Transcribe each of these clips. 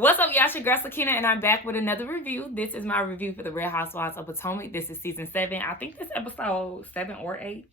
What's up, y'all? It's your girl Sakina, and I'm back with another review. This is my review for the Real Housewives of Potomac. This is season 7. I think this episode 7 or 8.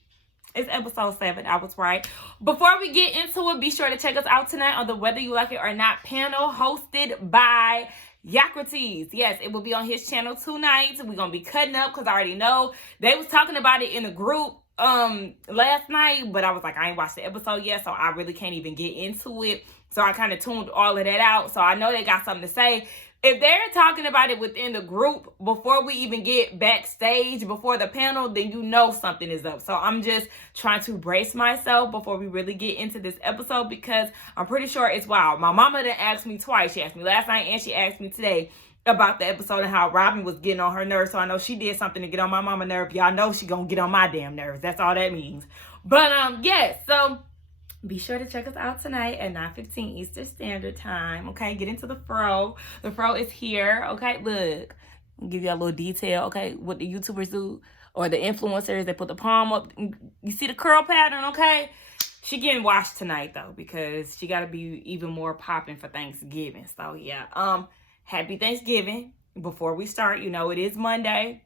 It's episode 7. I was right. Before we get into it, be sure to check us out tonight on the Whether You Like It or Not panel, hosted by Yakrates. Yes, it will be on his channel tonight. We're gonna be cutting up because I already know they was talking about it in the group last night, but I was like, I ain't watched the episode yet, so I really can't even get into it. So I kind of tuned all of that out. So I know they got something to say. If they're talking about it within the group before we even get backstage, before the panel, then you know something is up. So I'm just trying to brace myself before we really get into this episode because I'm pretty sure it's wild. My mama done asked me twice. She asked me last night and she asked me today about the episode and how Robin was getting on her nerves. So I know she did something to get on my mama nerve. Y'all know she gonna get on my damn nerves. That's all that means. But yes, so be sure to check us out tonight at 9:15 Eastern Standard Time. Okay, get into the fro. The fro is here. Okay, look. I'll give you a little detail. Okay, what the YouTubers do or the influencers, they put the palm up. You see the curl pattern, okay? She getting washed tonight though because she got to be even more popping for Thanksgiving. So yeah, happy Thanksgiving. Before we start, you know it is Monday.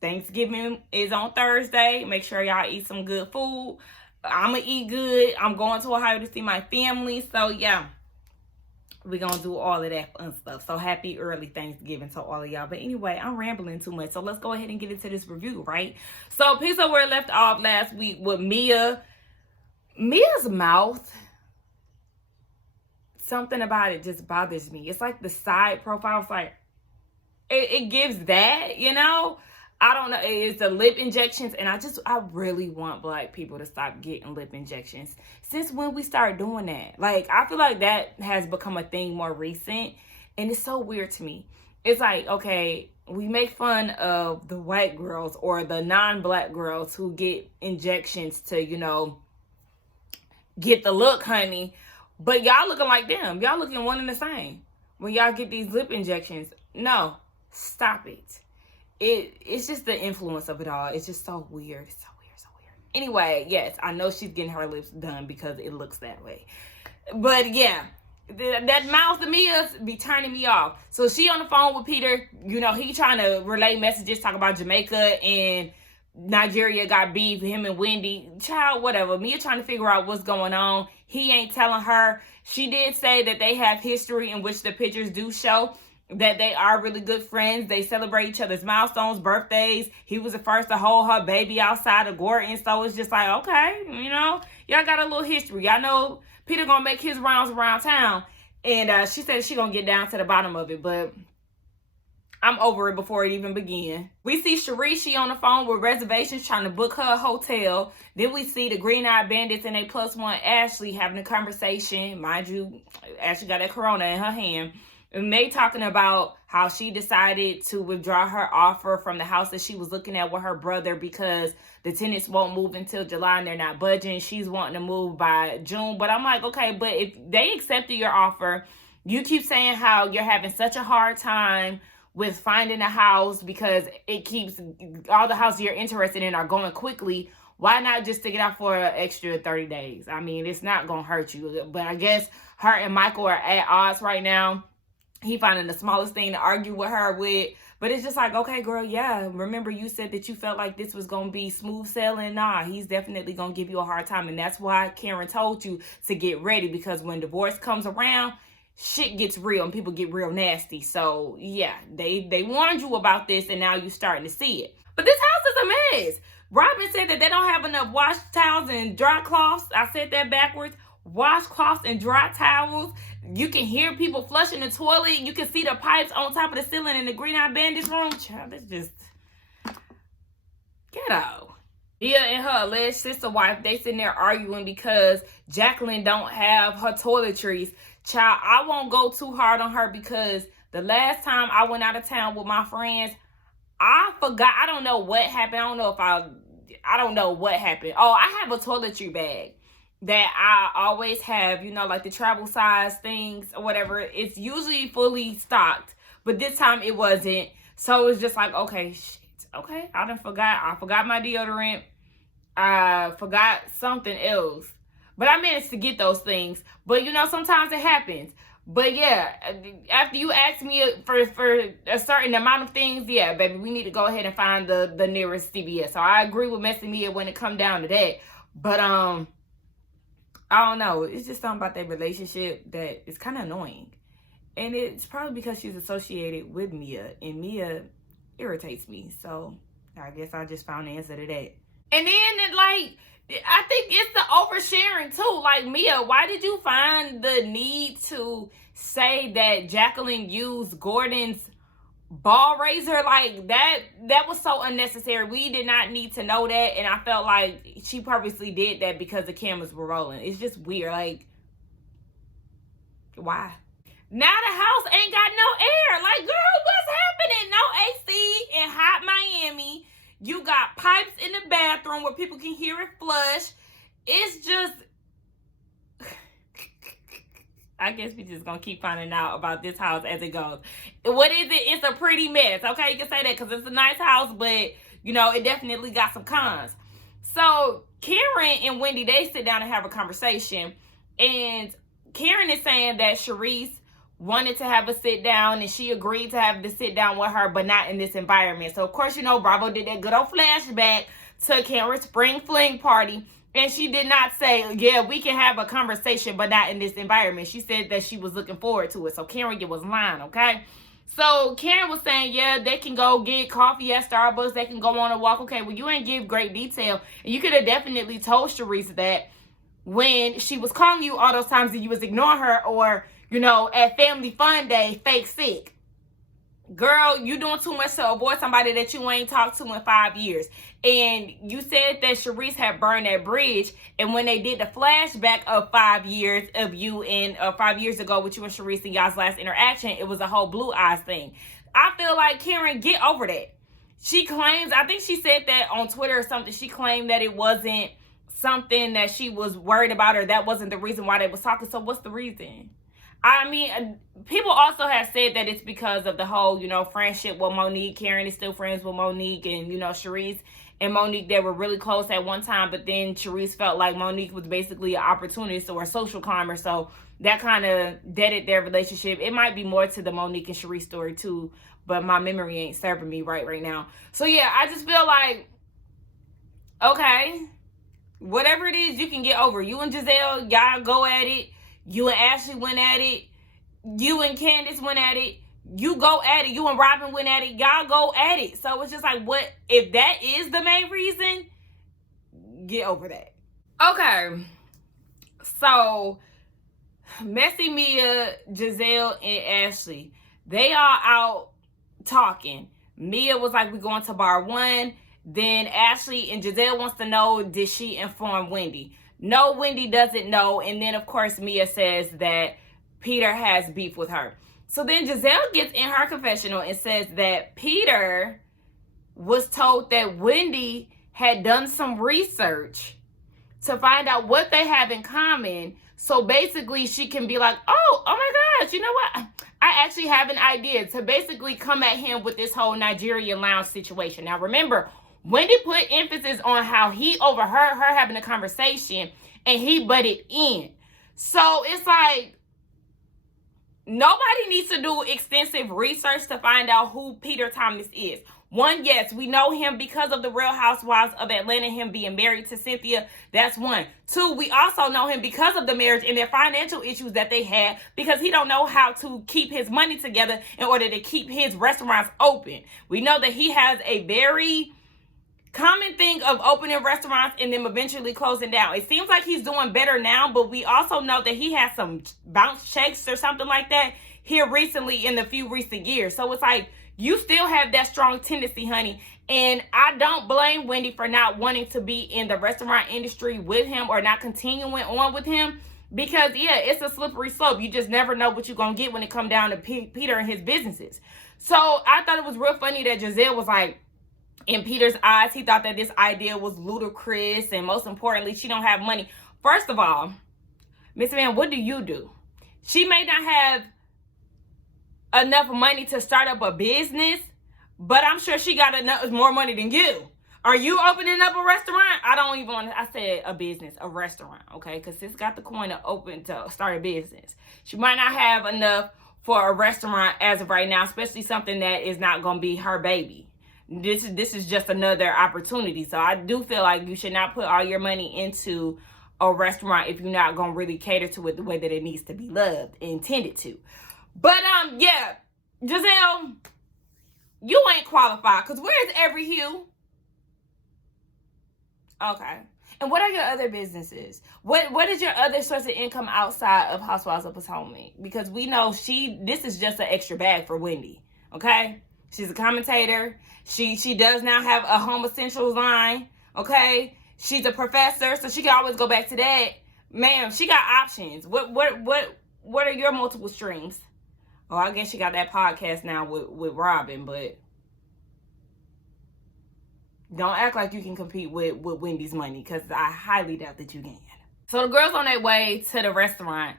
Thanksgiving is on Thursday. Make sure y'all eat some good food. I'm gonna eat good. I'm going to Ohio to see my family. So yeah, we're gonna do all of that fun stuff. So happy early Thanksgiving to all of y'all. But anyway, I'm rambling too much. So let's go ahead and get into this review, right? So piece of where it left off last week with Mia. Mia's mouth, something about it just bothers me. It's like the side profile. It's like it gives that, you know. I don't know. It's the lip injections. And I really want black people to stop getting lip injections. Since when we started doing that? Like, I feel like that has become a thing more recent. And it's so weird to me. It's like, okay, we make fun of the white girls or the non-black girls who get injections to, you know, get the look, honey. But y'all looking like them. Y'all looking one and the same. When y'all get these lip injections. No, stop it. It's just the influence of it all. It's just so weird. It's so weird, so weird. Anyway, yes, I know she's getting her lips done because it looks that way. But yeah, that mouth to me be turning me off. So she on the phone with Peter. You know, he trying to relay messages, talk about Jamaica and Nigeria got beef, him and Wendy. Child, whatever. Mia trying to figure out what's going on. He ain't telling her. She did say that they have history in which the pictures do show that they are really good friends. They celebrate each other's milestones, birthdays. He was the first to hold her baby outside of Gordon. So it's just like, okay, you know, y'all got a little history. Y'all know Peter gonna make his rounds around town. And she said she gonna get down to the bottom of it. But I'm over it before it even began. We see Sharishi on the phone with reservations trying to book her a hotel. Then we see the Green Eyed Bandits and a +1 Ashley having a conversation. Mind you, Ashley got that corona in her hand. And they talking about how she decided to withdraw her offer from the house that she was looking at with her brother because the tenants won't move until July and they're not budging. She's wanting to move by June. But I'm like, okay, but if they accepted your offer, you keep saying how you're having such a hard time with finding a house because it keeps all the houses you're interested in are going quickly. Why not just stick it out for an extra 30 days? I mean, it's not going to hurt you. But I guess her and Michael are at odds right now. He finding the smallest thing to argue with her with. But it's just like, okay, girl, yeah. Remember you said that you felt like this was going to be smooth sailing? Nah, he's definitely going to give you a hard time. And that's why Karen told you to get ready. Because when divorce comes around, shit gets real and people get real nasty. So, yeah, they warned you about this and now you're starting to see it. But this house is a mess. Robin said that they don't have enough wash towels and dry cloths. I said that backwards. Washcloths and dry towels. You can hear people flushing the toilet. You can see the pipes on top of the ceiling in the Green Eyed Bandits room. Child, it's just ghetto. Mia and her alleged sister wife, they sitting there arguing because Jacqueline don't have her toiletries. Child, I won't go too hard on her because the last time I went out of town with my friends, I forgot. I don't know what happened. I don't know what happened. Oh, I have a toiletry bag that I always have, you know, like the travel size things or whatever. It's usually fully stocked, but this time it wasn't. So it's just like, okay, shit. Okay, I forgot my deodorant. I forgot something else. But I managed to get those things. But, you know, sometimes it happens. But yeah, after you ask me for a certain amount of things, yeah, baby, we need to go ahead and find the nearest CVS. So I agree with Messy Mia when it comes down to that. But I don't know. It's just something about that relationship that is kind of annoying. And it's probably because she's associated with Mia, and Mia irritates me. So I guess I just found the answer to that. And then, like, I think it's the oversharing too. Like, Mia, why did you find the need to say that Jacqueline used Gordon's ball razor? Like, that was so unnecessary. We did not need to know that. And I felt like she purposely did that because the cameras were rolling. It's just weird. Like, why? Now the house ain't got no air. Like, girl, what's happening? No AC in hot Miami. You got pipes in the bathroom where people can hear it flush. It's just... I guess we just gonna keep finding out about this house as it goes. What is it? It's a pretty mess. Okay, you can say that because it's a nice house, but, you know, it definitely got some cons. So Karen and Wendy, they sit down and have a conversation. And Karen is saying that Sharice wanted to have a sit down and she agreed to have the sit down with her, but not in this environment. So of course, you know, Bravo did that good old flashback to Karen's spring fling party, and she did not say, yeah, we can have a conversation, but not in this environment. She said that she was looking forward to it. So Karen was lying, okay? So Karen was saying, yeah, they can go get coffee at Starbucks, they can go on a walk. Okay, well, you ain't give great detail, and you could have definitely told Sharice that when she was calling you all those times and you was ignoring her, or, you know, at Family Fun Day, fake sick. Girl, you doing too much to avoid somebody that you ain't talked to in 5 years. And you said that Sharice had burned that bridge. And when they did the flashback of 5 years of you and 5 years ago with you and Sharice and y'all's last interaction, it was a whole blue eyes thing. I feel like, Karen, get over that. She claims, I think she said that on Twitter or something, she claimed that it wasn't something that she was worried about, or that wasn't the reason why they was talking. So what's the reason? I mean, people also have said that it's because of the whole, you know, friendship with Monique. Karen is still friends with Monique, and, you know, Sharice and Monique, they were really close at one time, but then Sharice felt like Monique was basically an opportunist or a social climber, so that kind of deaded their relationship. It might be more to the Monique and Sharice story too, but my memory ain't serving me right now. So yeah, I just feel like, okay, whatever it is, you can get over. You and Giselle, y'all go at it. You and Ashley went at it. You and Candace went at it. You go at it. You and Robin went at it. Y'all go at it. So it's just like, what if that is the main reason? Get over that. Okay. So Messy Mia, Giselle, and Ashley, they are out talking. Mia was like, we going to bar one. Then Ashley and Giselle wants to know, did she inform Wendy? No, Wendy doesn't know. And then, of course, Mia says that Peter has beef with her. So then Giselle gets in her confessional and says that Peter was told that Wendy had done some research to find out what they have in common. So basically, she can be like, oh my gosh, you know what? I actually have an idea to basically come at him with this whole Nigerian lounge situation. Now, remember, Wendy put emphasis on how he overheard her having a conversation and he butted in. So it's like, nobody needs to do extensive research to find out who Peter Thomas is. One, yes, we know him because of the Real Housewives of Atlanta, him being married to Cynthia. That's one. Two, we also know him because of the marriage and their financial issues that they had, because he don't know how to keep his money together in order to keep his restaurants open. We know that he has a very common thing of opening restaurants and then eventually closing down. It seems like he's doing better now, but we also know that he had some bounce checks or something like that here recently in the few recent years. So it's like, you still have that strong tendency, honey. And I don't blame Wendy for not wanting to be in the restaurant industry with him or not continuing on with him, because, yeah, it's a slippery slope. You just never know what you're going to get when it comes down to Peter and his businesses. So I thought it was real funny that Giselle was like, in Peter's eyes, he thought that this idea was ludicrous, and most importantly, she don't have money. First of all, Miss Man, what do you do? She may not have enough money to start up a business, but I'm sure she got enough more money than you. Are you opening up a restaurant? I don't even want to, I said a business, a restaurant, okay? Because sis got the coin to start a business. She might not have enough for a restaurant as of right now, especially something that is not going to be her baby. This is just another opportunity. So I do feel like you should not put all your money into a restaurant if you're not going to really cater to it the way that it needs to be loved and intended to. But yeah, Giselle, you ain't qualified, because where's Every Hue? Okay. And what are your other businesses? What is your other source of income outside of Housewives of Potomac? Because we know this is just an extra bag for Wendy. Okay? She's a commentator. She does now have a Home Essentials line. Okay? She's a professor, so she can always go back to that. Ma'am, she got options. What are your multiple streams? Oh, I guess she got that podcast now with Robin, but don't act like you can compete with Wendy's money, because I highly doubt that you can. So the girls on their way to the restaurant,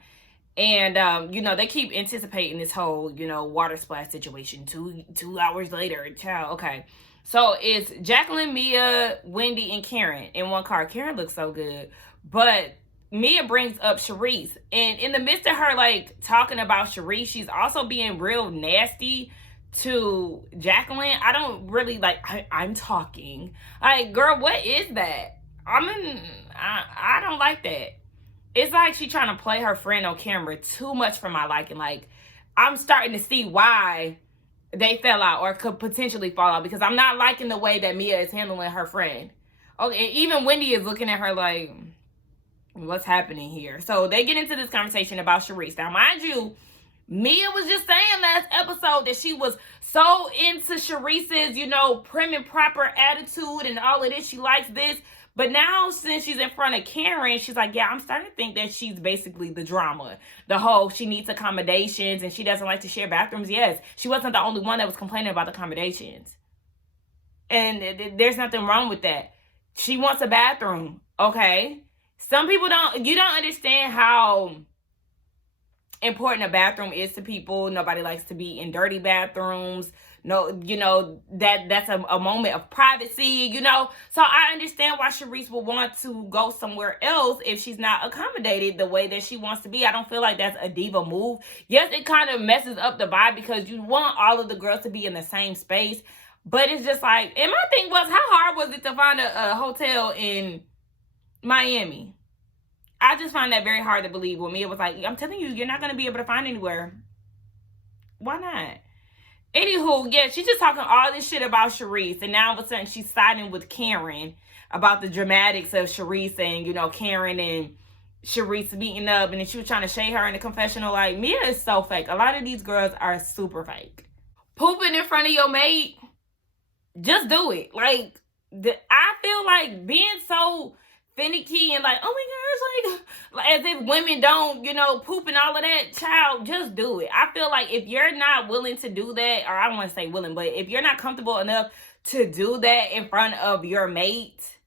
and they keep anticipating this whole water splash situation. Two hours later, child. Okay, so it's Jacqueline, Mia, Wendy, and Karen in one car. Karen looks so good, but Mia brings up Sharice, and in the midst of her like talking about Sharice, she's also being real nasty to Jacqueline. I don't really like, I'm talking like, girl, what is that? I don't like that. It's like she trying to play her friend on camera too much for my liking. Like, I'm starting to see why they fell out or could potentially fall out, because I'm not liking the way that Mia is handling her friend. Okay, even Wendy is looking at her like, what's happening here? So they get into this conversation about Sharice. Now, mind you, Mia was just saying last episode that she was so into Sharice's, prim and proper attitude and all of this. She likes this. But now, since she's in front of Karen, she's like, yeah, I'm starting to think that she's basically the drama. The whole, she needs accommodations and she doesn't like to share bathrooms. Yes, she wasn't the only one that was complaining about the accommodations. And there's nothing wrong with that. She wants a bathroom, okay? Some people you don't understand how important a bathroom is to people. Nobody likes to be in dirty bathrooms. No, that's a moment of privacy, So I understand why Sharice will want to go somewhere else if she's not accommodated the way that she wants to be. I don't feel like that's a diva move. Yes, it kind of messes up the vibe because you want all of the girls to be in the same space. But it's just like, and my thing was, how hard was it to find a hotel in Miami? I just find that very hard to believe when Mia was like, I'm telling you, you're not going to be able to find anywhere. Why not? Anywho, yeah, she's just talking all this shit about Sharice. And now all of a sudden she's siding with Karen about the dramatics of Sharice and, Karen and Sharice meeting up. And then she was trying to shade her in the confessional. Like, Mia is so fake. A lot of these girls are super fake. Pooping in front of your mate, just do it. Like, I feel like being so finicky and like, oh my gosh, like as if women don't, poop and all of that, child, just do it. I feel like if you're not willing to do that, or I don't want to say willing, but if you're not comfortable enough to do that in front of your mate,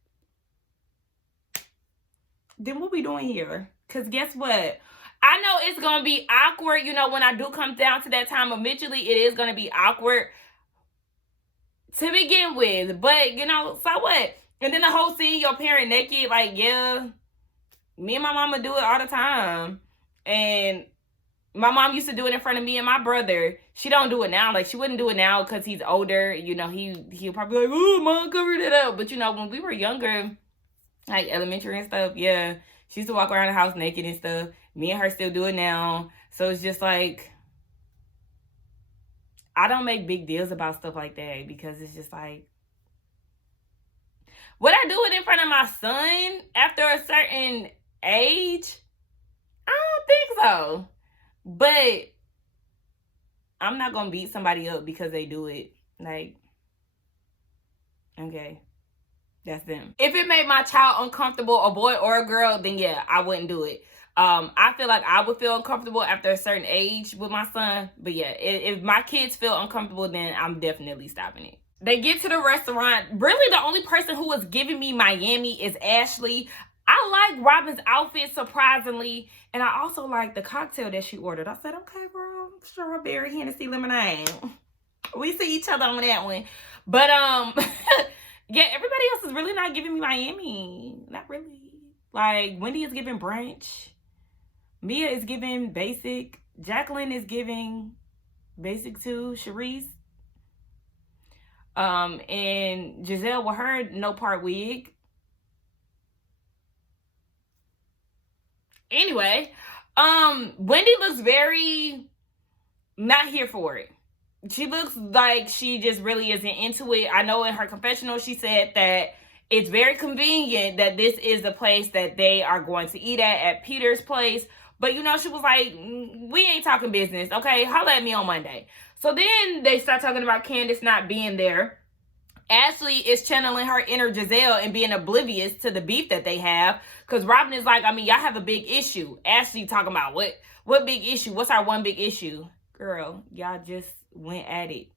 then what we doing here? Because guess what? I know it's going to be awkward, when I do come down to that time eventually, it is going to be awkward to begin with, but so what? And then the whole scene, your parent naked, like, yeah, me and my mama do it all the time. And my mom used to do it in front of me and my brother. She don't do it now. Like, she wouldn't do it now because he's older. He'll probably be like, oh, mom, covered it up. But, when we were younger, like elementary and stuff, yeah, she used to walk around the house naked and stuff. Me and her still do it now. So it's just like, I don't make big deals about stuff like that because it's just like, would I do it in front of my son after a certain age? I don't think so. But I'm not going to beat somebody up because they do it. Like, okay, that's them. If it made my child uncomfortable, a boy or a girl, then yeah, I wouldn't do it. I feel like I would feel uncomfortable after a certain age with my son. But yeah, if my kids feel uncomfortable, then I'm definitely stopping it. They get to the restaurant. Really, the only person who was giving me Miami is Ashley. I like Robin's outfit, surprisingly. And I also like the cocktail that she ordered. I said, okay, girl, strawberry, Hennessy, lemonade. We see each other on that one. But Yeah, everybody else is really not giving me Miami. Not really. Like, Wendy is giving brunch. Mia is giving basic. Jacqueline is giving basic too. Sharice. And Giselle with her no part wig. Anyway, Wendy looks very not here for it. She looks like she just really isn't into it. I know in her confessional she said that it's very convenient that this is the place that they are going to eat at Peter's place. But, you know, she was like, we ain't talking business, okay? Holla at me on Monday. So then they start talking about Candace not being there. Ashley is channeling her inner Giselle and being oblivious to the beef that they have. Because Robin is like, I mean, y'all have a big issue. Ashley talking about what big issue? What's our one big issue? Girl, y'all just went at it.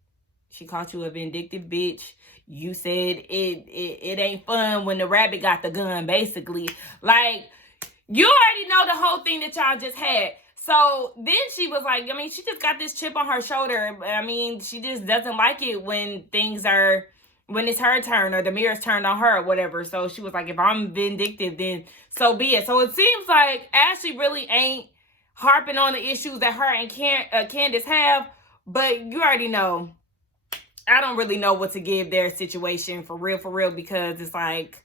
She called you a vindictive bitch. You said it ain't fun when the rabbit got the gun, basically. Like, you already know the whole thing that y'all just had. So then she was like, I mean, she just got this chip on her shoulder. I mean, she just doesn't like it when it's her turn or the mirror's turned on her or whatever. So she was like, if I'm vindictive, then so be it. So it seems like Ashley really ain't harping on the issues that her and Candace have. But you already know, I don't really know what to give their situation for real, because it's like,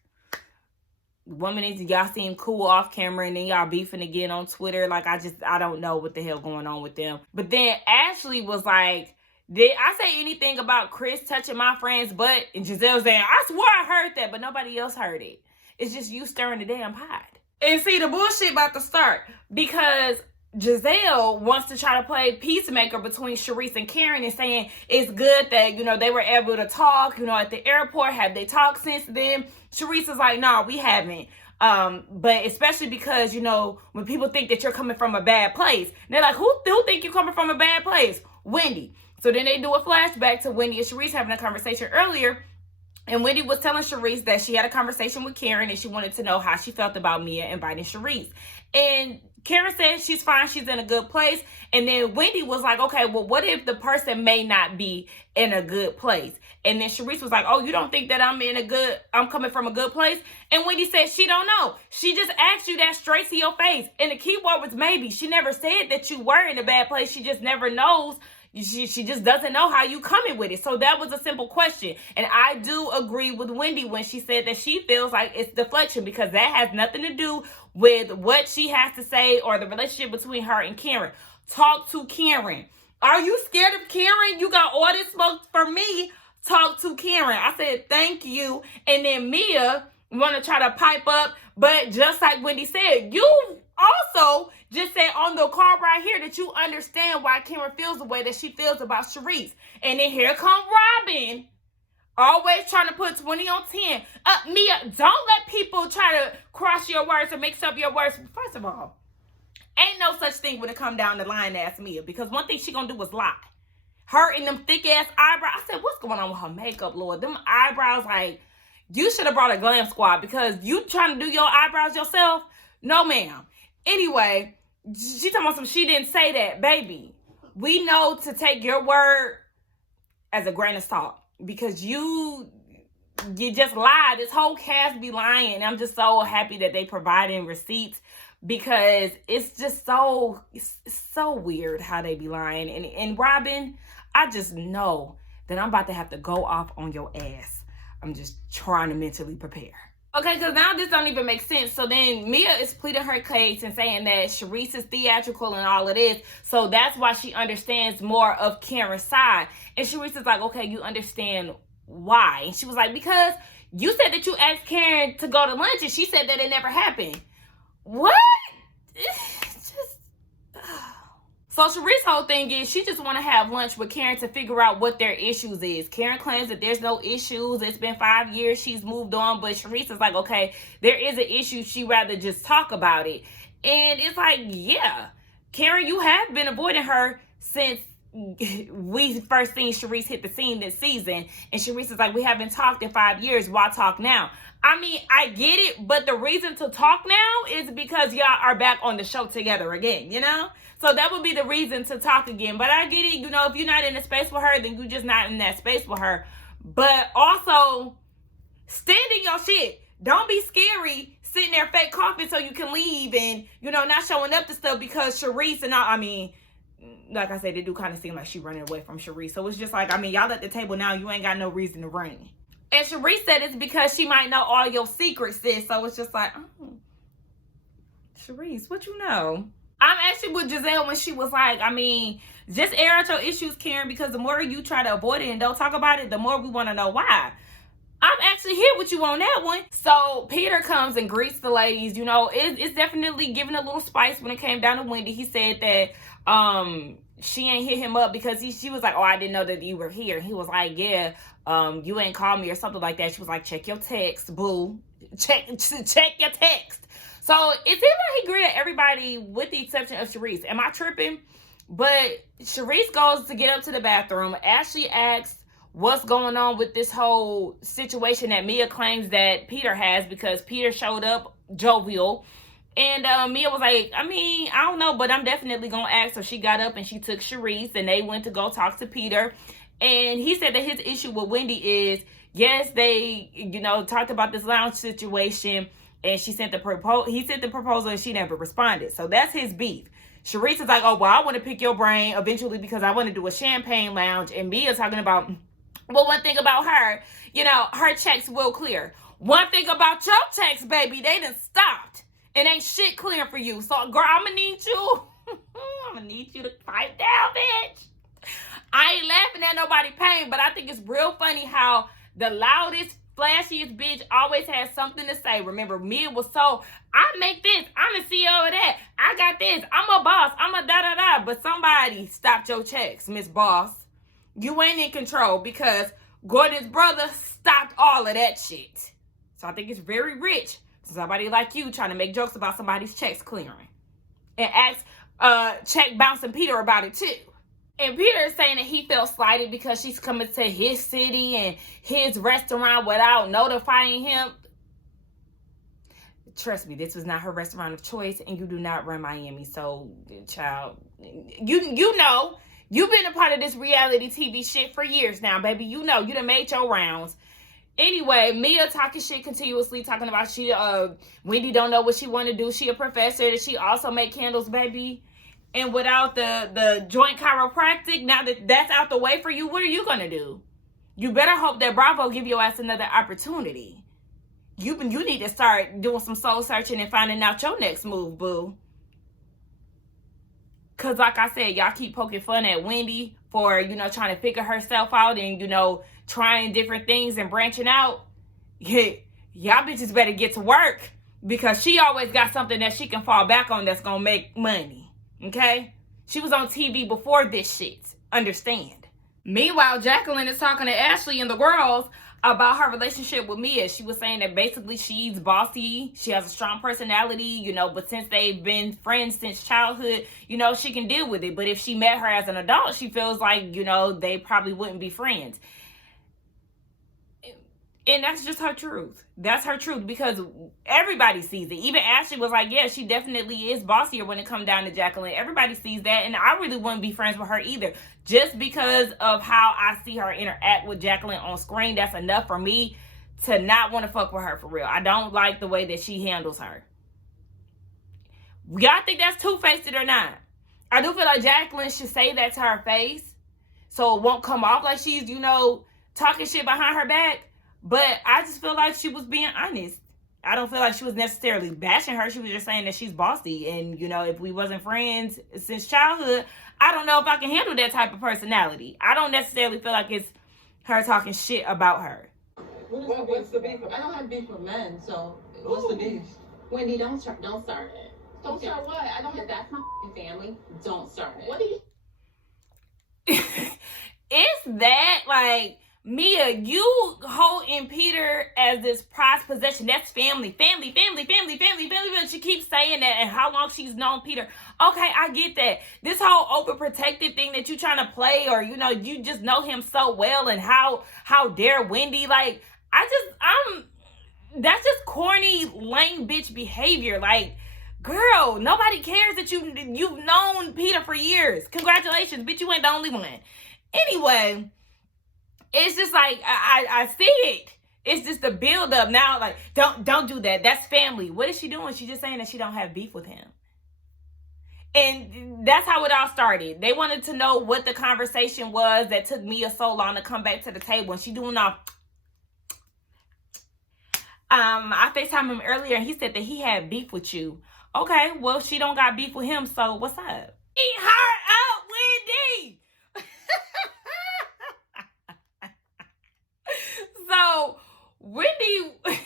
one minute y'all seem cool off camera and then y'all beefing again on Twitter. Like, I don't know what the hell going on with them. But then Ashley was like, did I say anything about Chris touching my friend's butt? And Giselle saying, I swore I heard that, but nobody else heard it. It's just you stirring the damn pot. And see, the bullshit about to start because Giselle wants to try to play peacemaker between Sharice and Karen and saying it's good that, you know, they were able to talk, you know, at the airport. Have they talked since then? Sharice is like, no, we haven't. But especially because, you know, when people think that you're coming from a bad place, they're like, who think you're coming from a bad place? Wendy. So then they do a flashback to Wendy and Sharice having a conversation earlier. And Wendy was telling Sharice that she had a conversation with Karen and she wanted to know how she felt about Mia inviting Sharice. And Karen said she's fine, she's in a good place. And then Wendy was like, okay, well, what if the person may not be in a good place? And then Sharice was like, oh, you don't think that I'm coming from a good place? And Wendy said she don't know. She just asked you that straight to your face. And the key word was maybe. She never said that you were in a bad place. She just never knows. She just doesn't know how you coming with it. So that was a simple question. And I do agree with Wendy when she said that she feels like it's deflection because that has nothing to do with what she has to say or the relationship between her and Karen. Talk to Karen. Are you scared of Karen? You got all this smoke for me. Talk to Karen. I said, thank you. And then Mia want to try to pipe up. But just like Wendy said, you also just said on the call right here that you understand why Karen feels the way that she feels about Sharice. And then here come Robin, always trying to put 20 on 10. Mia, don't let people try to cross your words or mix up your words. First of all, ain't no such thing when it come down the line as Mia, because one thing she gonna do is lie. Her and them thick ass eyebrows. I said, what's going on with her makeup, Lord? Them eyebrows, like, you should have brought a glam squad because you trying to do your eyebrows yourself? No, ma'am. Anyway, she talking about some she didn't say that. Baby, we know to take your word as a grain of salt because you just lied. This whole cast be lying. I'm just so happy that they providing receipts because it's just so weird how they be lying. And Robin, I just know that I'm about to have to go off on your ass. I'm just trying to mentally prepare. Okay, because now this don't even make sense. So then Mia is pleading her case and saying that Sharice is theatrical and all of this. So that's why she understands more of Karen's side. And Sharice is like, okay, you understand why? And she was like, because you said that you asked Karen to go to lunch and she said that it never happened. What? It's just... So Sharice's whole thing is she just want to have lunch with Karen to figure out what their issues is. Karen claims that there's no issues. It's been 5 years. She's moved on. But Sharice is like, okay, there is an issue. She'd rather just talk about it. And it's like, yeah, Karen, you have been avoiding her since we first seen Sharice hit the scene this season. And Sharice is like, we haven't talked in 5 years. Why talk now? I mean, I get it. But the reason to talk now is because y'all are back on the show together again, you know? So that would be the reason to talk again. But I get it. You know, if you're not in the space with her, then you're just not in that space with her. But also, Stand in your shit. Don't be scary sitting there fake coughing so you can leave and, not showing up to stuff because Sharice and I mean, like I said, it do kind of seem like she running away from Sharice. So it's just like, y'all at the table now. You ain't got no reason to run. And Sharice said it's because she might know all your secrets, sis. So it's just like, Sharice, what you know? I'm actually with Giselle when she was like, just air out your issues, Karen, because the more you try to avoid it and don't talk about it, the more we want to know why. I'm actually here with you on that one. So Peter comes and greets the ladies. It's definitely giving a little spice when it came down to Wendy. He said that she ain't hit him up because she was like, oh, I didn't know that you were here. He was like, yeah, you ain't called me or something like that. She was like, check your text, boo. Check your text. So it seems like he greeted everybody with the exception of Sharice. Am I tripping? But Sharice goes to get up to the bathroom. Ashley asks what's going on with this whole situation that Mia claims that Peter has because Peter showed up jovial. And Mia was like, I don't know, but I'm definitely going to ask. So she got up and she took Sharice and they went to go talk to Peter. And he said that his issue with Wendy is, yes, they, talked about this lounge situation and he sent the proposal and she never responded. So that's his beef. Sharice is like, oh, well, I want to pick your brain eventually because I want to do a champagne lounge. And Mia talking about, well, one thing about her, her checks will clear. One thing about your checks, baby, they done stopped. It ain't shit clear for you. So, girl, I'm going to need you. I'm going to need you to pipe down, bitch. I ain't laughing at nobody paying, but I think it's real funny how the loudest, flashiest bitch always has something to say. Remember, Mia was so, I make this. I'm the CEO of that. I got this. I'm a boss. I'm a da-da-da. But somebody stopped your checks, Miss Boss. You ain't in control because Gordon's brother stopped all of that shit. So I think it's very rich for somebody like you trying to make jokes about somebody's checks clearing. And ask check bouncing Peter about it too. And Peter is saying that he felt slighted because she's coming to his city and his restaurant without notifying him. Trust me, this was not her restaurant of choice and you do not run Miami. So, child, you know. You've been a part of this reality TV shit for years now, baby. You done made your rounds. Anyway, Mia talking shit continuously, talking about Wendy don't know what she want to do. She a professor. That she also make candles, baby. And without the joint chiropractic, now that that's out the way for you, what are you going to do? You better hope that Bravo give your ass another opportunity. You need to start doing some soul searching and finding out your next move, boo. Because like I said, y'all keep poking fun at Wendy for, trying to figure herself out and, trying different things and branching out. Yeah, y'all bitches better get to work because she always got something that she can fall back on that's going to make money. Okay? She was on TV before this shit. Understand? Meanwhile, Jacqueline is talking to Ashley and the girls about her relationship with Mia. She was saying that basically she's bossy. She has a strong personality, but since they've been friends since childhood, she can deal with it. But if she met her as an adult, she feels like, they probably wouldn't be friends. And that's just her truth. That's her truth because everybody sees it. Even Ashley was like, yeah, she definitely is bossier when it comes down to Jacqueline. Everybody sees that. And I really wouldn't be friends with her either. Just because of how I see her interact with Jacqueline on screen, that's enough for me to not want to fuck with her for real. I don't like the way that she handles her. Y'all think that's two-faced or not? I do feel like Jacqueline should say that to her face so it won't come off like she's, talking shit behind her back. But I just feel like she was being honest. I don't feel like she was necessarily bashing her. She was just saying that she's bossy. And, if we wasn't friends since childhood, I don't know if I can handle that type of personality. I don't necessarily feel like it's her talking shit about her. What's the beef? I don't have beef with men, so what's the beef? Wendy, don't start it. Don't start what? I don't. That's my family. Don't start it. What do you? Is that like... Mia, you holding Peter as this prized possession. That's family. But she keeps saying that and how long she's known Peter. Okay, I get that. This whole overprotective thing that you trying to play or, you just know him so well and how dare Wendy. Like, that's just corny, lame bitch behavior. Like, girl, nobody cares that you've known Peter for years. Congratulations, bitch, you ain't the only one. Anyway... It's just like, I see it. It's just the build up now. Like, don't do that. That's family. What is she doing? She's just saying that she don't have beef with him. And that's how it all started. They wanted to know what the conversation was that took Mia so long to come back to the table. And she doing all. I FaceTimed him earlier and he said that he had beef with you. Okay, well, she don't got beef with him, so what's up? Eat her up, Wendy! So, Wendy,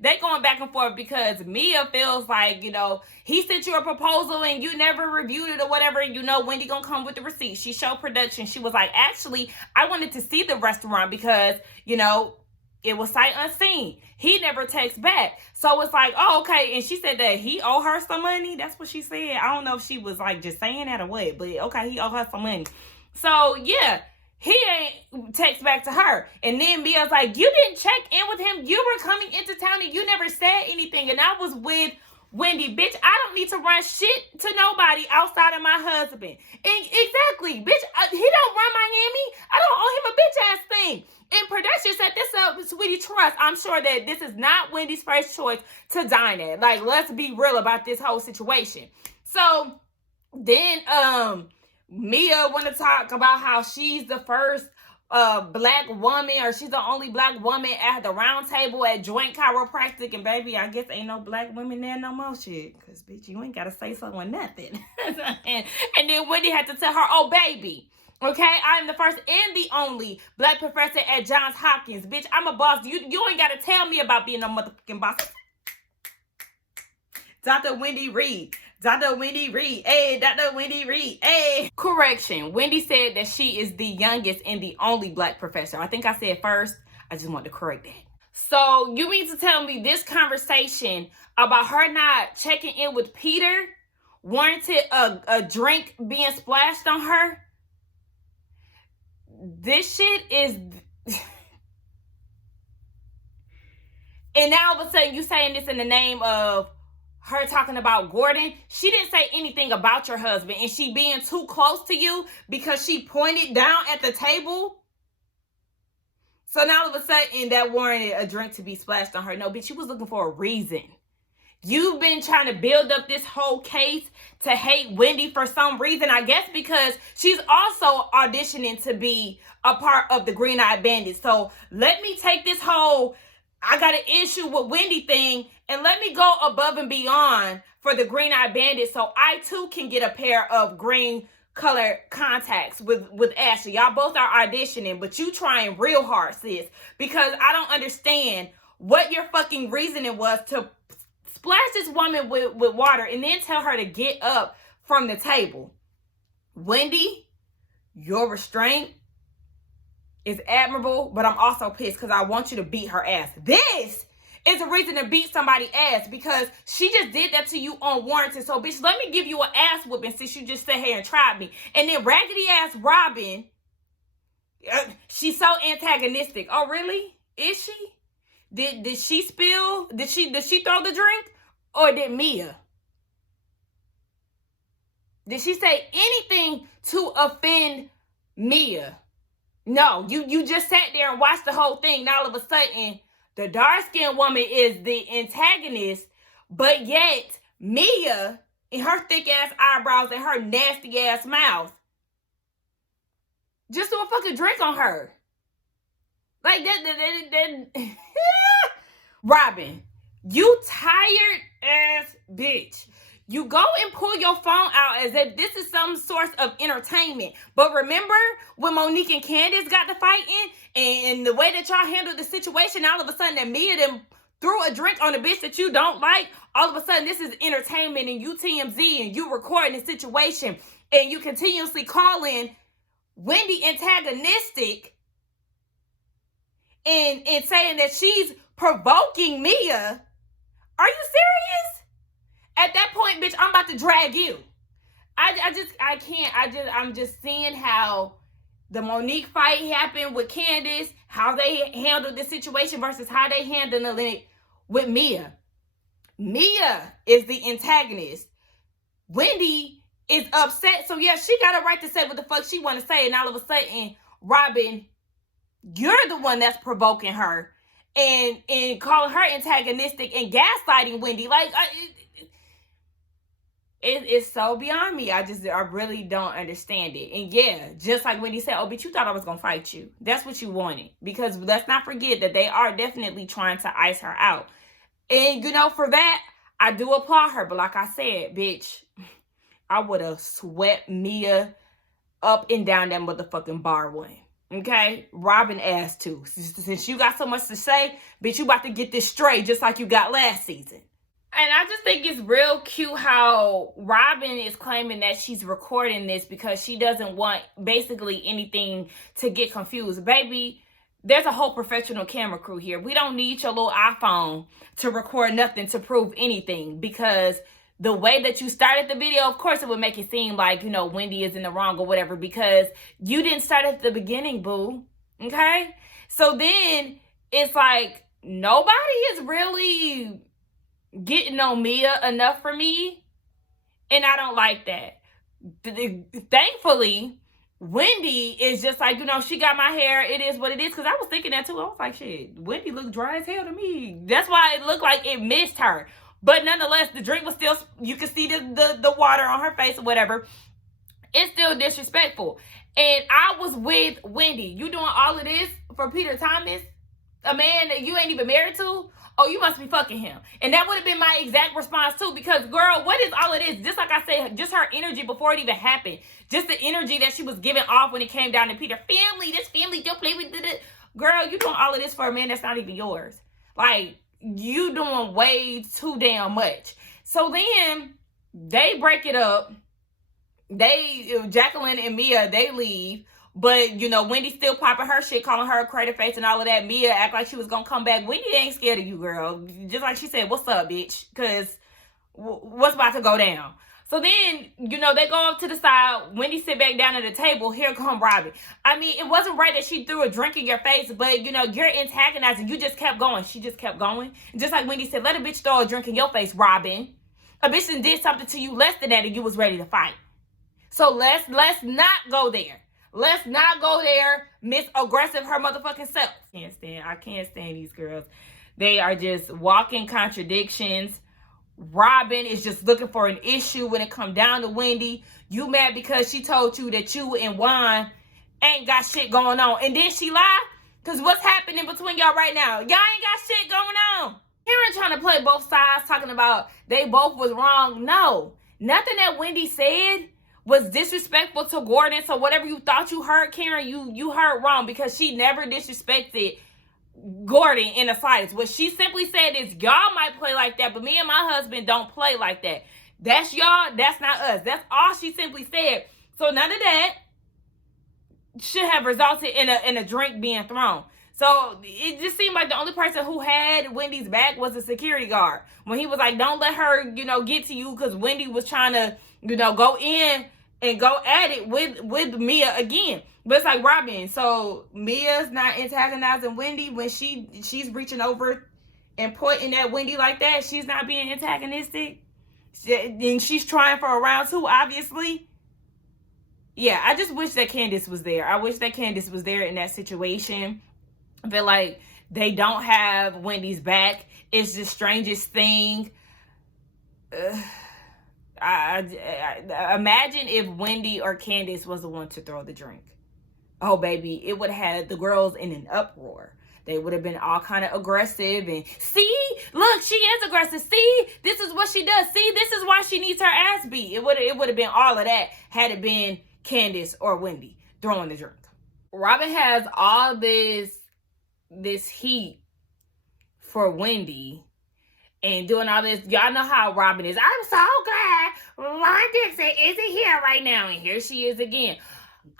they going back and forth because Mia feels like, you know, he sent you a proposal and you never reviewed it or whatever. And you know, Wendy gonna come with the receipt. She showed production. She was like, actually, I wanted to see the restaurant because, you know, it was sight unseen. He never texts back. So it's like, oh, okay. And she said that he owe her some money. That's what she said. I don't know if she was like just saying that or what, but okay, he owe her some money. So yeah, he ain't text back to her. And then Mia's like, you didn't check in with him. You were coming into town and you never said anything. And I was with Wendy, bitch. I don't need to run shit to nobody outside of my husband. And exactly, bitch. He don't run Miami. I don't owe him a bitch ass thing. And production set this up, sweetie, trust. I'm sure that this is not Wendy's first choice to dine at. Like, let's be real about this whole situation. So then Mia want to talk about how she's the first black woman, or she's the only black woman at the round table at joint chiropractic. And baby, I guess ain't no black women there no more, shit. Because bitch, you ain't got to say so or nothing. and then Wendy had to tell her, oh baby, okay, I'm the first and the only black professor at Johns Hopkins. Bitch, I'm a boss. You ain't got to tell me about being no motherfucking boss. Dr. Wendy Reed. Dr. Wendy Reed. Hey, Dr. Wendy Reed. Hey. Correction. Wendy said that she is the youngest and the only black professor. I think I said first. I just want to correct that. So you mean to tell me this conversation about her not checking in with Peter warranted a drink being splashed on her? This shit is... And now all of a sudden you saying this in the name of her talking about Gordon. She didn't say anything about your husband, and she being too close to you because she pointed down at the table. So now all of a sudden that warranted a drink to be splashed on her. No, bitch, you was looking for a reason. You've been trying to build up this whole case to hate Wendy for some reason. I guess because she's also auditioning to be a part of the Green Eyed Bandits. So let me take this whole I got an issue with Wendy thing and let me go above and beyond for the Green Eyed Bandits so I too can get a pair of green color contacts with Ashley. Y'all both are auditioning, but you trying real hard, sis, because I don't understand what your fucking reasoning was to splash this woman with water and then tell her to get up from the table. Wendy, your restraint is admirable, but I'm also pissed because I want you to beat her ass. This is a reason to beat somebody's ass because she just did that to you unwarranted. So, bitch, let me give you an ass whooping since you just sat here and tried me. And then raggedy ass Robin, she's so antagonistic. Oh, really? Is she? Did she spill? Did she throw the drink? Or did Mia? Did she say anything to offend Mia? No, you just sat there and watched the whole thing. Now all of a sudden, the dark-skinned woman is the antagonist, but yet Mia, in her thick-ass eyebrows and her nasty-ass mouth, just threw a fucking drink on her. Like that. Robin, you tired-ass bitch. You go and pull your phone out as if this is some source of entertainment. But remember when Monique and Candace got the fighting and the way that y'all handled the situation, all of a sudden that Mia them threw a drink on a bitch that you don't like. All of a sudden this is entertainment and you TMZ and you recording the situation and you continuously calling Wendy antagonistic and saying that she's provoking Mia. Are you serious? At that point, bitch, I'm about to drag you. I'm just seeing how the Monique fight happened with Candace, how they handled the situation versus how they handled it with Mia. Mia is the antagonist. Wendy is upset. So yeah, she got a right to say what the fuck she want to say. And all of a sudden, Robin, you're the one that's provoking her. and calling her antagonistic and gaslighting Wendy. Like, it's so beyond me. I really don't understand it. And yeah, just like Wendy said, oh, bitch, you thought I was gonna fight you. That's what you wanted. Because let's not forget that they are definitely trying to ice her out. And, you know, for that, I do applaud her. But like I said, bitch, I would have swept Mia up and down that motherfucking bar one. Okay? Robin ass too. Since you got so much to say, bitch, you about to get this straight just like you got last season. And I just think it's real cute how Robin is claiming that she's recording this because she doesn't want basically anything to get confused. Baby, there's a whole professional camera crew here. We don't need your little iPhone to record nothing to prove anything, because the way that you started the video, of course, it would make it seem like, you know, Wendy is in the wrong or whatever, because you didn't start at the beginning, boo. Okay? So then it's like nobody is really getting on Mia enough for me, and I don't like that. Thankfully, Wendy is just like, you know, she got my hair, it is what it is, because I was thinking that too. I was like, shit, Wendy looked dry as hell to me. That's why it looked like it missed her. But nonetheless, the drink was still, you could see the water on her face or whatever. It's still disrespectful. And I was with Wendy. You doing all of this for Peter Thomas, a man that you ain't even married to? Oh, you must be fucking him. And that would have been my exact response too, because girl, what is all of this? Just like I said, just her energy before it even happened. Just the energy that she was giving off when it came down to Peter. Family, this family don't play with it. Girl, you doing all of this for a man that's not even yours. Like, you doing way too damn much. So then they break it up. Jacqueline and Mia, they leave. But, you know, Wendy still popping her shit, calling her a crater face and all of that. Mia act like she was gonna come back. Wendy ain't scared of you, girl. Just like she said, what's up, bitch? Because what's about to go down? So then, you know, they go off to the side. Wendy sit back down at the table. Here come Robin. I mean, it wasn't right that she threw a drink in your face, but, you know, you're antagonizing. You just kept going. She just kept going. And just like Wendy said, let a bitch throw a drink in your face, Robin. A bitch that did something to you less than that and you was ready to fight. So let's not go there. Let's not go there, Miss Aggressive, her motherfucking self. I can't stand these girls. They are just walking contradictions. Robin is just looking for an issue when it come down to Wendy. You mad because she told you that you and Juan ain't got shit going on. And then she lied? Because what's happening between y'all right now? Y'all ain't got shit going on. Karen trying to play both sides, talking about they both was wrong. No. Nothing that Wendy said was disrespectful to Gordon. So whatever you thought you heard, Karen, you heard wrong, because she never disrespected Gordon in the slightest. What she simply said is, y'all might play like that, but me and my husband don't play like that. That's y'all, that's not us. That's all she simply said. So none of that should have resulted in a drink being thrown. So it just seemed like the only person who had Wendy's back was the security guard. When he was like, don't let her, you know, get to you, because Wendy was trying to, you know, go in and go at it with Mia again. But it's like, Robin, so Mia's not antagonizing Wendy when she's reaching over and pointing at Wendy like that. She's not being antagonistic. And she's trying for a round two, obviously. Yeah, I just wish that Candace was there. I wish that Candace was there in that situation. I feel like they don't have Wendy's back. It's the strangest thing. I imagine if Wendy or Candace was the one to throw the drink. Oh, baby, it would have had the girls in an uproar. They would have been all kind of aggressive and, see, look, she is aggressive. See, this is what she does. See, this is why she needs her ass beat. It would have been all of that had it been Candace or Wendy throwing the drink. Robin has all this heat for Wendy and doing all this. Y'all know how Robin is. I'm so glad Ron Dixon isn't here right now. And here she is again.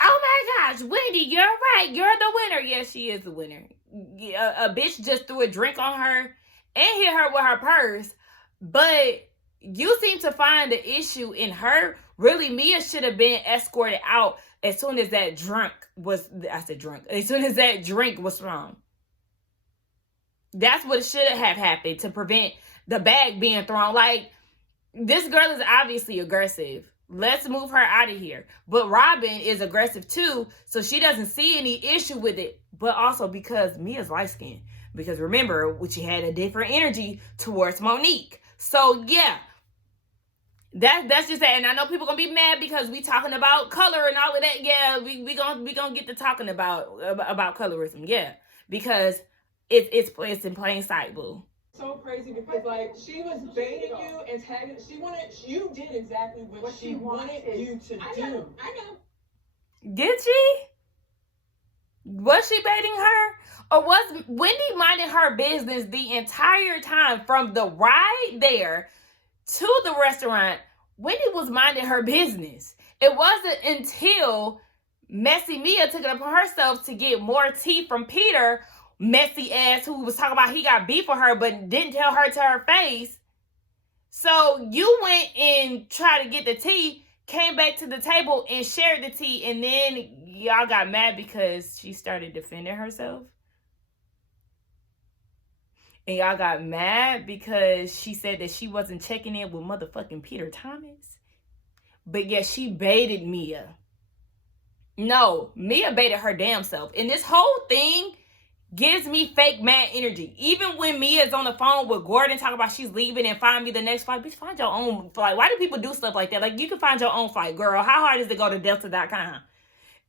Oh my gosh, Wendy, you're right. You're the winner. Yes, she is the winner. A bitch just threw a drink on her and hit her with her purse. But you seem to find the issue in her. Really, Mia should have been escorted out as soon as that drink was, as soon as that drink was thrown. That's what should have happened to prevent the bag being thrown. Like, this girl is obviously aggressive. Let's move her out of here. But Robin is aggressive too, so she doesn't see any issue with it. But also because Mia's light skinned. Because remember, she had a different energy towards Monique. So yeah, that's just that. And I know people gonna be mad because we talking about color and all of that. Yeah, we gonna get to talking about colorism. Yeah, because it's in plain sight, boo. So crazy because like she was baiting you and tagging. You did exactly what she wanted you to do. I know. Did she? Was she baiting her? Or was Wendy minding her business the entire time from the ride there to the restaurant? Wendy was minding her business. It wasn't until Messy Mia took it upon herself to get more tea from Peter, messy ass, who was talking about he got beef with her but didn't tell her to her face. So you went and tried to get the tea, came back to the table and shared the tea, and then y'all got mad because she started defending herself. And y'all got mad because she said that she wasn't checking in with motherfucking Peter Thomas. But yeah, she baited Mia. No, Mia baited her damn self. And this whole thing gives me fake mad energy. Even when Mia is on the phone with Gordon talking about she's leaving and find me the next flight. Bitch, find your own flight. Why do people do stuff like that? Like, you can find your own flight, girl. How hard is it to go to Delta.com?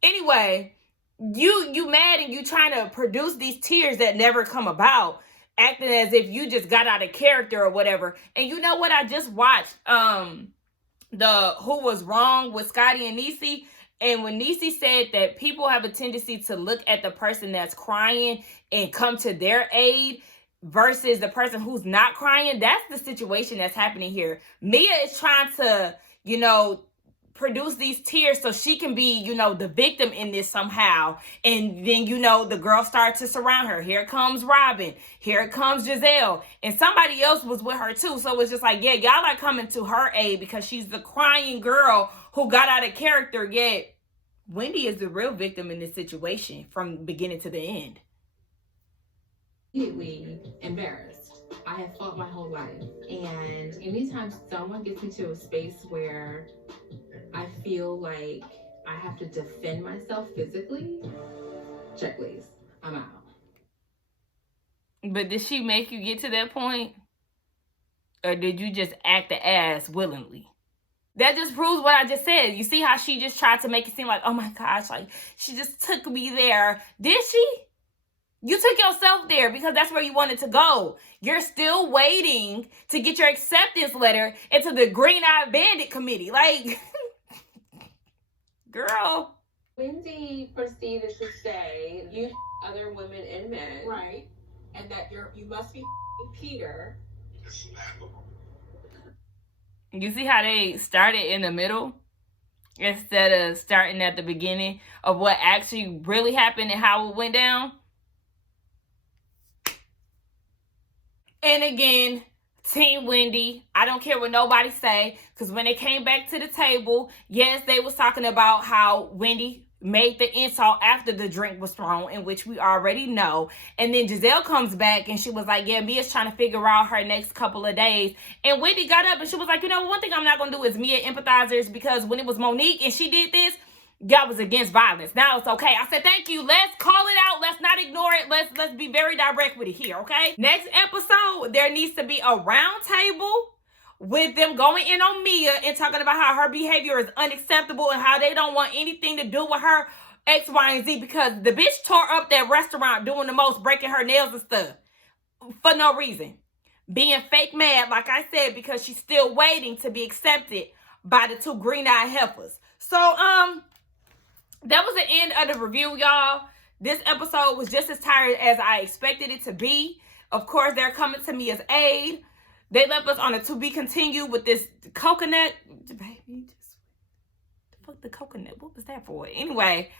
Anyway, you mad and you trying to produce these tears that never come about, acting as if you just got out of character or whatever. And you know what? I just watched the Who Was Wrong with Scotty and Niecy. And when Niecy said that people have a tendency to look at the person that's crying and come to their aid versus the person who's not crying, that's the situation that's happening here. Mia is trying to, produce these tears so she can be, the victim in this somehow. And then, the girls start to surround her. Here comes Robin. Here comes Giselle. And somebody else was with her too. So it's just like, yeah, y'all are coming to her aid because she's the crying girl who got out of character. Yet Wendy is the real victim in this situation from beginning to the end. Completely embarrassed. I have fought my whole life. And anytime someone gets into a space where I feel like I have to defend myself physically, check please. I'm out. But did she make you get to that point? Or did you just act the ass willingly? That just proves what I just said. You see how she just tried to make it seem like, oh my gosh, like she just took me there. Did she? You took yourself there because that's where you wanted to go. You're still waiting to get your acceptance letter into the Green-Eyed Bandit Committee. Like, girl. Wendy proceeded to say, you other women and men. Right. And that you must be Peter. You see how they started in the middle instead of starting at the beginning of what actually really happened and how it went down? And again, Team Wendy, I don't care what nobody say, because when they came back to the table, yes, they was talking about how Wendy made the insult after the drink was thrown, in which we already know. And then Giselle comes back and she was like, yeah, Mia's trying to figure out her next couple of days. And Wendy got up and she was like, one thing I'm not going to do is Mia empathizers, because when it was Monique and she did this, y'all was against violence. Now it's okay. I said, thank you. Let's call it out. Let's not ignore it. Let's be very direct with it here, okay? Next episode, there needs to be a round table with them going in on Mia and talking about how her behavior is unacceptable and how they don't want anything to do with her X, Y, and Z, because the bitch tore up that restaurant doing the most, breaking her nails and stuff for no reason. Being fake mad, like I said, because she's still waiting to be accepted by the two green-eyed heifers. So, that was the end of the review, y'all. This episode was just as tired as I expected it to be. Of course, they're coming to Mia's aid. They left us on a to be continued with this coconut. Baby, fuck the coconut. What was that for? Anyway,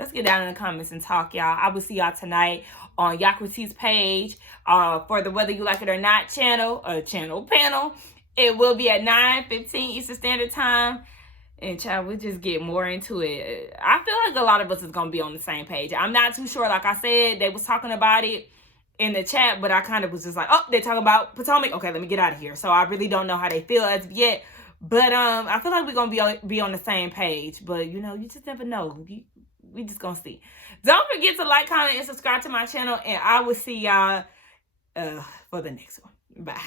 let's get down in the comments and talk, y'all. I will see y'all tonight on Yakriti's page for the Whether You Like It or Not channel panel. It will be at 9:15 Eastern Standard Time. And child, we'll just get more into it. I feel like a lot of us is going to be on the same page. I'm not too sure. Like I said, they was talking about it in the chat, but I kind of was just like, oh, they're talking about Potomac. Okay, let me get out of here. So I really don't know how they feel as of yet. But I feel like we're going to be on the same page. But, you just never know. we just gonna see. Don't forget to like, comment, and subscribe to my channel, and I will see y'all for the next one. Bye.